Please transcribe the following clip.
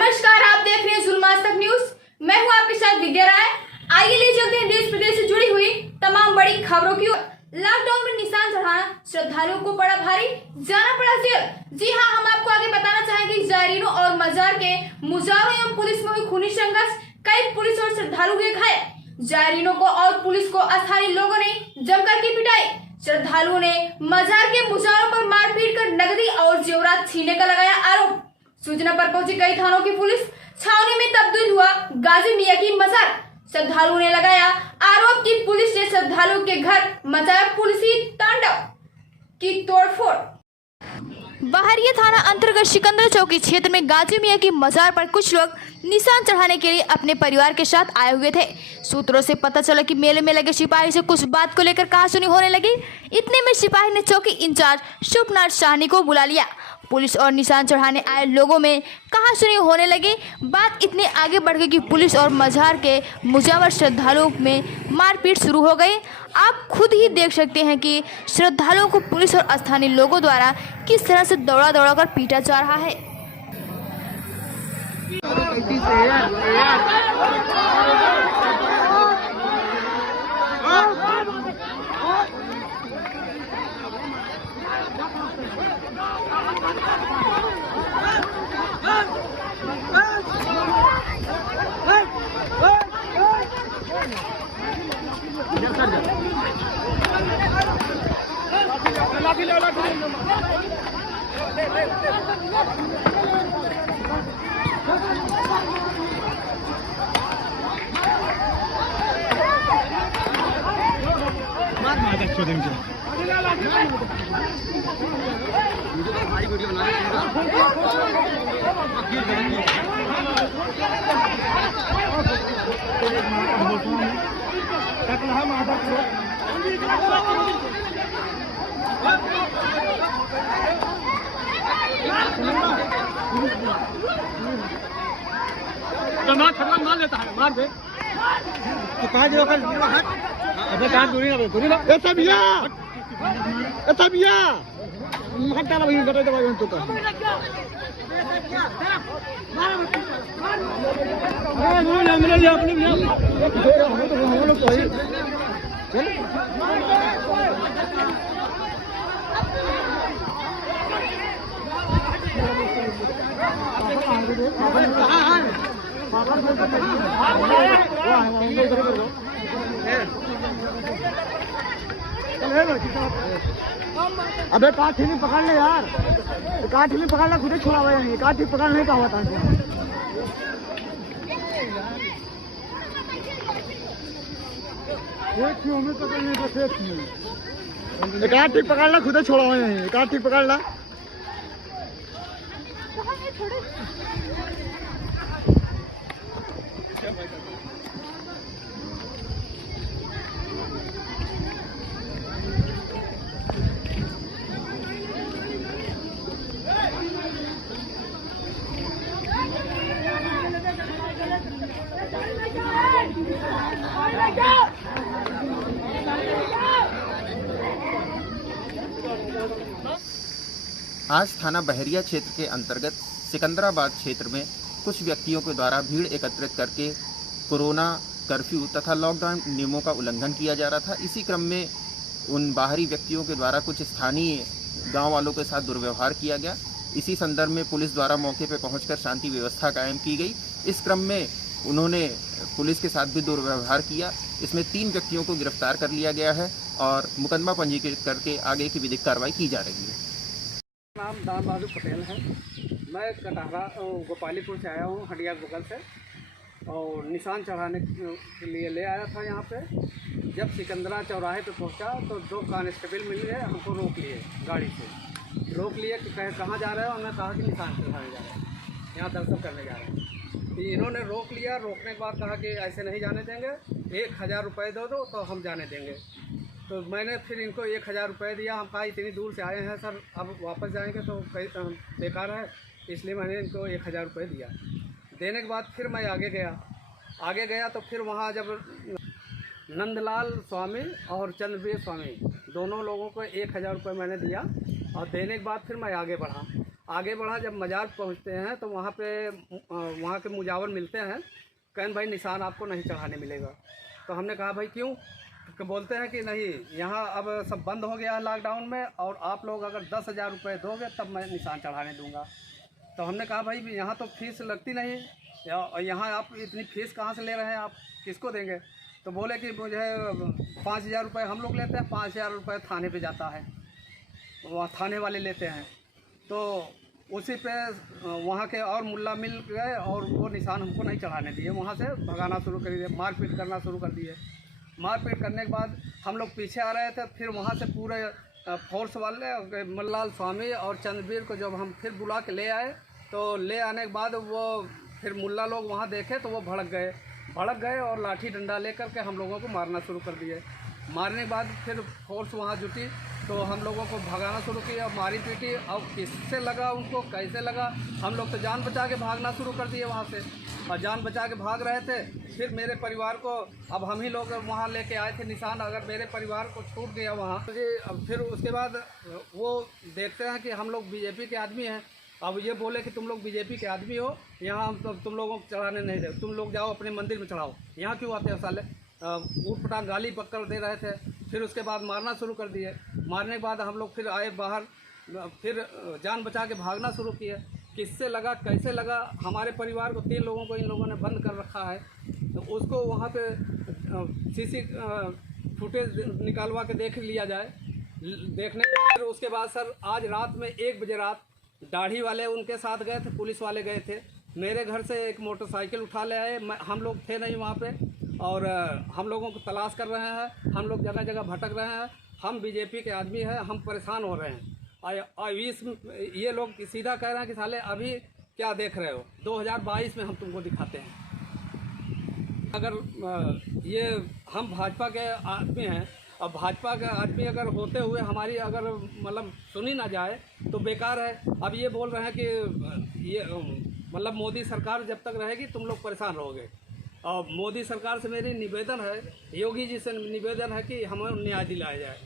नमस्कार, आप देख रहे हैं जुल्म आज तक न्यूज। मैं हूं आपके साथ विद्या राय। आइए ले चलते हैं देश प्रदेश से जुड़ी हुई तमाम बड़ी खबरों की ओर। लॉकडाउन में निशान चढ़ाना श्रद्धालुओं को पड़ा भारी, जाना पड़ा जेल। जी हां, हम आपको आगे बताना चाहेंगे जायरीनों और मजार के मुजाहिरों एवं पुलिस में हुई खूनी संघर्ष, कई पुलिस और श्रद्धालु हुए घायल। जायरीनों को और पुलिस को स्थानीय लोगों ने जमकर की पिटाई। श्रद्धालुओं ने मजार के मुजाहिरों पर मारपीट कर नकदी और जेवरात छीनने का लगाया आरोप। सूचना पर पहुंची कई थानों की पुलिस छावनी में तब्दील हुआ गाजी मियां की मजार। श्रद्धालुओं ने लगाया आरोप कि पुलिस ने श्रद्धालुओं के घर मचाया पुलिसी तांडव की तोड़फोड़। बहरिया थाना अंतर्गत सिकंदर चौकी क्षेत्र में गाजी मियां की मजार पर कुछ लोग निशान चढ़ाने के लिए अपने परिवार के साथ आए हुए थे। सूत्रों से पता चला कि मेले में लगे सिपाही से कुछ बात को लेकर कहासुनी होने लगी। इतने में सिपाही ने चौकी इंचार्ज शुभनाथ साहनी को बुला लिया। पुलिस और निशान चढ़ाने आए लोगों में कहासुनी होने लगी। बात इतने आगे बढ़ गई कि पुलिस और मजार के मुजावर श्रद्धालुओं में मारपीट शुरू हो गई। आप खुद ही देख सकते हैं कि श्रद्धालुओं को पुलिस और स्थानीय लोगों द्वारा किस तरह से दौड़ा दौड़ा कर पीटा जा रहा है। मार लेता है, मार दे तो कहा जो अबे कहां दूरी ना ऐसा भैया मत डाला भाई कटे दे भाई तो का नो ना मेरे लिए अपने भी हम लोग तो चल अबे काठी नहीं पकड़ ले यार, काठी नहीं पकड़ना खुद ही छोड़ा हुआ है, काठी पकड़ नहीं कहा था काठी पकड़ना खुद ही छोड़ा हुआ है, काठी पकड़ना। आज थाना बहरिया क्षेत्र के अंतर्गत सिकंदराबाद क्षेत्र में कुछ व्यक्तियों के द्वारा भीड़ एकत्रित करके कोरोना कर्फ्यू तथा लॉकडाउन नियमों का उल्लंघन किया जा रहा था। इसी क्रम में उन बाहरी व्यक्तियों के द्वारा कुछ स्थानीय गांव वालों के साथ दुर्व्यवहार किया गया। इसी संदर्भ में पुलिस द्वारा मौके पर पहुंचकर शांति व्यवस्था कायम की गई। इस क्रम में उन्होंने पुलिस के साथ भी दुर्व्यवहार किया। इसमें 3 व्यक्तियों को गिरफ्तार कर लिया गया है और मुकदमा पंजीकृत करके आगे की विधिक कार्रवाई की जा रही है। नाम दाम बहादुर पटेल है। मैं कटहरा गोपालीपुर से आया हूँ, हंडिया के बगल से, और निशान चढ़ाने के लिए ले आया था यहाँ पे। जब सिकंदरा चौराहे पे पहुँचा तो 2 कांस्टेबल मिले, हमको रोक लिए, गाड़ी से रोक लिए कि कहाँ जा रहे हो। हमने कहा कि निशान चढ़ाने जा रहे हैं, यहाँ दर्शन करने जा रहे हैं। तो इन्होंने रोक लिया। रोकने के बाद कहा कि ऐसे नहीं जाने देंगे, 1000 रुपये दो तो हम जाने देंगे। तो मैंने फिर इनको 1000 रुपये दिया। हम कहा इतनी दूर से आए हैं सर, अब वापस जाएंगे तो कहीं बेकार है, इसलिए मैंने इनको 1000 रुपये दिया। देने के बाद फिर मैं आगे गया तो फिर वहाँ जब नंदलाल स्वामी और चंद्रवीर स्वामी दोनों लोगों को 1000 रुपये मैंने दिया, और देने के बाद फिर मैं आगे बढ़ा। आगे बढ़ा, जब मजार पहुंचते हैं तो वहाँ पे वहाँ के मुजावर मिलते हैं, कहन भाई निशान आपको नहीं चढ़ाने मिलेगा। तो हमने कहा भाई क्यों? तो बोलते हैं कि नहीं, यहाँ अब सब बंद हो गया है लॉकडाउन में, और आप लोग अगर 10,000 रुपये दोगे तब मैं निशान चढ़ाने दूंगा। तो हमने कहा भाई यहाँ तो फीस लगती नहीं, यहाँ आप इतनी फीस कहाँ से ले रहे हैं, आप किसको देंगे? तो बोले कि मुझे 5,000 रुपये हम लोग लेते हैं, 5,000 रुपये थाने पे जाता है, वहाँ थाने वाले लेते हैं। तो उसी पे वहाँ के और मुल्ला मिल गए और वो निशान हमको नहीं चढ़ाने दिए, वहाँ से भगाना शुरू कर दिए, मारपीट करना शुरू कर दिए। मारपीट करने के बाद हम लोग पीछे आ रहे थे, फिर वहाँ से पूरे फोर्स वाले मल्लाल स्वामी और चंद्रवीर को जब हम फिर बुला के ले आए, तो ले आने के बाद वो फिर मुल्ला लोग वहाँ देखे तो वो भड़क गए और लाठी डंडा लेकर के हम लोगों को मारना शुरू कर दिए। मारने के बाद फिर फोर्स वहाँ जुटी तो हम लोगों को भगाना शुरू किया, मारी पीटी। अब किससे लगा उनको, कैसे लगा, हम लोग तो जान बचा के भागना शुरू कर दिए वहाँ से, और जान बचा के भाग रहे थे। फिर मेरे परिवार को, अब हम ही लोग वहाँ लेके आए थे निशान, अगर मेरे परिवार को छूट गया वहाँ तो अब फिर उसके बाद वो देखते हैं कि हम लोग बीजेपी के आदमी हैं। अब ये बोले कि तुम लोग बीजेपी के आदमी हो, यहाँ हम तुम लोगों को चढ़ाने नहीं दे, तुम लोग जाओ अपने मंदिर में चढ़ाओ, यहाँ क्यों आते हो साले। ऊट पटांग गाली पकड़ दे रहे थे। फिर उसके बाद मारना शुरू कर दिए। मारने के बाद हम लोग फिर आए बाहर, फिर जान बचा के भागना शुरू किए। किससे लगा, कैसे लगा, हमारे परिवार को 3 लोगों को इन लोगों ने बंद कर रखा है। तो उसको वहाँ पे सीसी फुटेज निकालवा के देख लिया जाए। देखने के बाद उसके बाद सर आज रात में 1 बजे रात दाढ़ी वाले उनके साथ गए थे, पुलिस वाले गए थे, मेरे घर से एक मोटरसाइकिल उठा ले आए। हम लोग थे नहीं वहाँ पे, और हम लोगों को तलाश कर रहे हैं, हम लोग जगह जगह भटक रहे हैं। हम बीजेपी के आदमी हैं, हम परेशान हो रहे हैं। और ये लोग सीधा कह रहे हैं कि साले अभी क्या देख रहे हो, 2022 में हम तुमको दिखाते हैं। अगर ये हम भाजपा के आदमी हैं, अब भाजपा के आदमी अगर होते हुए हमारी अगर मतलब सुनी ना जाए तो बेकार है। अब ये बोल रहे हैं कि ये मतलब मोदी सरकार जब तक रहेगी तुम लोग परेशान रहोगे। और मोदी सरकार से मेरी निवेदन है, योगी जी से निवेदन है कि हमें न्याय दिलाया जाए।